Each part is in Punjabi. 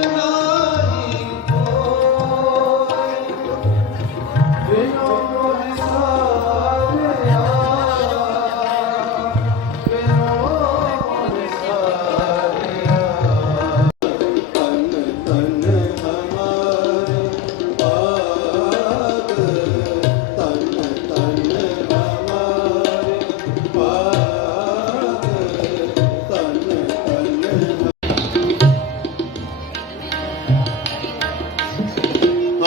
Hello.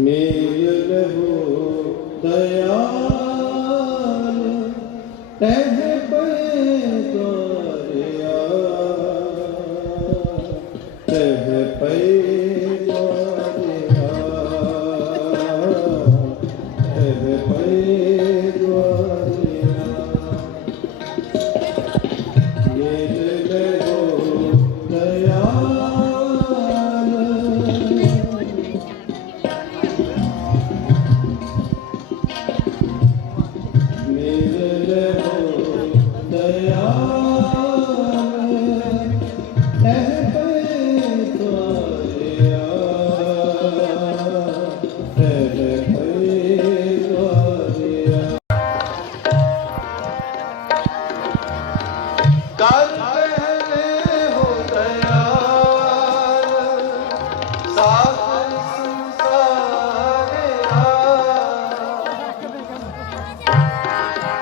ਮੇਲ ਲਹੋ ਦਇਆਲ ਰਹਿ ਪਏ ਤੋਂ 감사합니다.